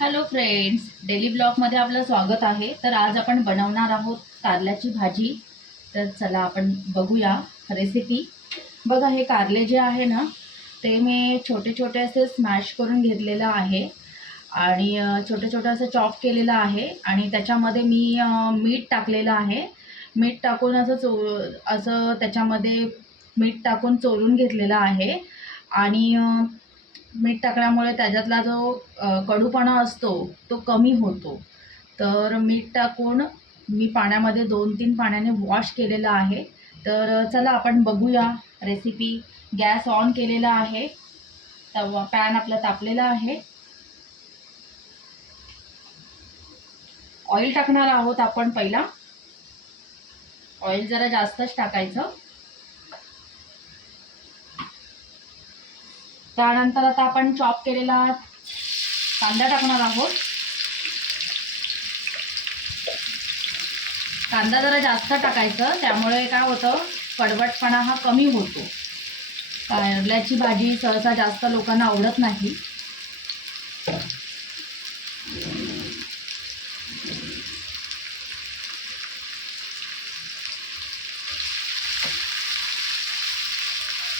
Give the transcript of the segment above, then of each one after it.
Hello friends, daily ब्लॉगमध्ये आपलं स्वागत आहे। तर आज आपण बनवणार आहोत कारल्याची भाजी। तर चला आपण बघूया रेसिपी। बघा, हे कारले जे आहे ना, ते मी छोटे छोटे असे स्मॅश करून घेतलेलं आहे आणि छोटे छोटे असं चॉप केलेलं आहे आणि त्याच्यामध्ये मी मीठ टाकलेलं आहे। मीठ टाकून असं त्याच्यामध्ये मीठ टाकून चोळून घेतलेलं आहे आणि मीठ टाकल्यामुळे त्याच्यातला जो कडूपणा असतो तो कमी होतो। तर मीठ टाकून मी पाण्यामध्ये 2-3 पाण्याने वॉश केलेला आहे। तर चला आपण बघूया रेसिपी। गॅस ऑन केलेला आहे, तवा पॅन आपला तापलेला आहे। ऑइल टाकणार आहोत आपण। पहिला ऑइल जरा जास्तच टाकायचं। त्यानंतर आता आपण चॉप केलेला कांदा टाकणार आहोत। कांदा जरा जास्त टाकायचं, त्यामुळे काय होतं, कडवटपणा हा कमी होतो। कारल्याची भाजी सहसा जास्त लोकांना आवडत नाही।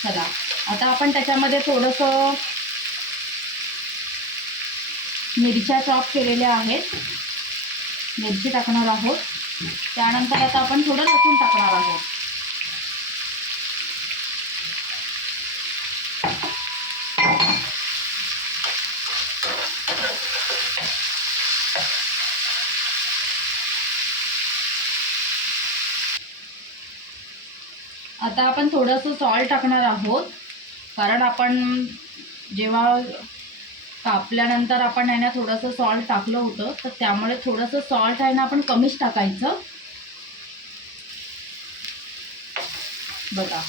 चला आता आपण त्याच्यामध्ये थोडंसं मिरच्या चॉप केलेल्या आहेत, मिरची टाकणार आहोत। त्यानंतर आता आपण थोडं लसूण टाकणार आहोत। आता आपण थोडंसं सॉल्ट टाकणार आहोत, कारण आपण जेव्हा कापल्यानंतर आपण आहे ना थोडंसं सॉल्ट टाकलं होतं, तर त्यामुळे थोडंसं सॉल्ट आहे ना आपण कमीच टाकायचं। बघा,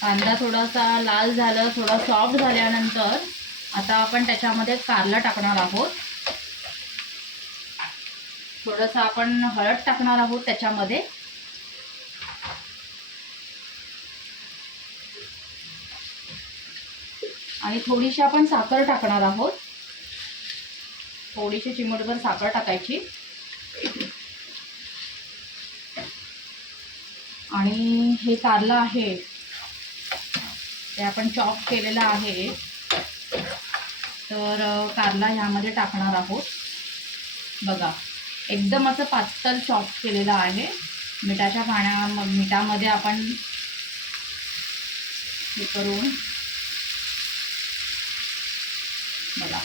कांदा थोडासा लाल झाला, थोडा सॉफ्ट झाल्यानंतर आता आपण त्याच्यामध्ये कारला टाकणार आहोत। थोडंसं आपण हळद टाकणार आहोत त्याच्यामध्ये। आणि थोडीशी आपण साखर टाकणार आहोत, थोडीशी चिमूटभर साखर टाकायची। आणि हे कारलं आहे ते आपण चॉप केलेलं आहे, तर कारला ह्यामध्ये टाकणार आहोत। बघा, एकदम असं पातळ चॉप केलेलं आहे। मिठामध्ये आपण हे करून बघा,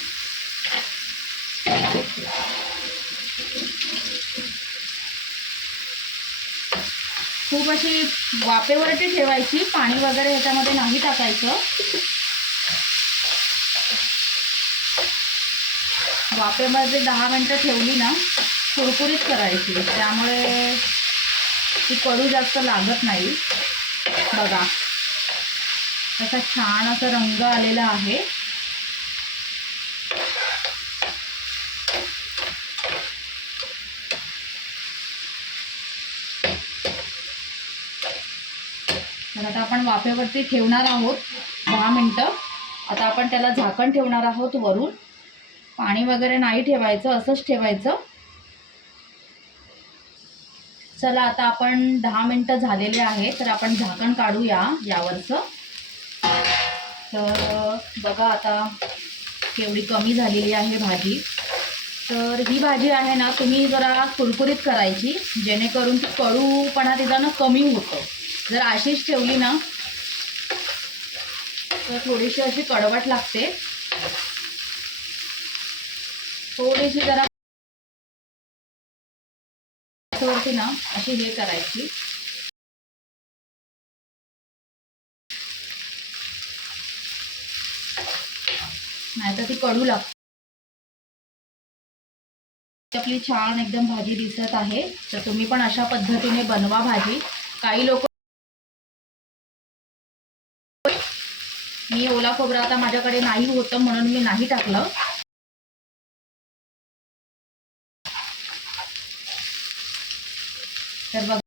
खूप अशी वाफेवरती ठेवायची, पाणी वगैरे ह्याच्यामध्ये नाही टाकायचं। वाफेमध्ये 10 मिनिटं ठेवली ना, कुरकुरीत करायची, त्यामुळे ती कडू जास्त लागत नाही। बघा, असा छान असा रंग आलेला आहे। तर आता आपण वाफेवरती ठेवणार आहोत 10 मिनिटं। आता आपण त्याला झाकण ठेवणार आहोत वरून। पाणी वगैरे नाही ठेवायचं, असंच ठेवायचं। चला आता आपण 10 मिनिटं झालेले आहे, तर आपण झाकण काढूया यावरचं। तर बघा आता केवढी कमी झालेली आहे भाजी। तर ही भाजी आहे ना, तुम्ही जरा कुरकुरीत करायची, जेणेकरून ती कडूपणा तिचा ना कमी होतं। जर अशीच ठेवली ना तर थोडीशी अशी कडवट लागते। थोडीशी जरा वरती ना अशी हे करायची, नाहीतर ती कडू लागते। आपली छान एकदम भाजी दिसत आहे, तर तुम्ही पण अशा पद्धतीने बनवा भाजी। काही लोक, मी ओला खोबरा आता माझ्याकडे नाही होतं म्हणून मी नाही टाकलं। तर बघा,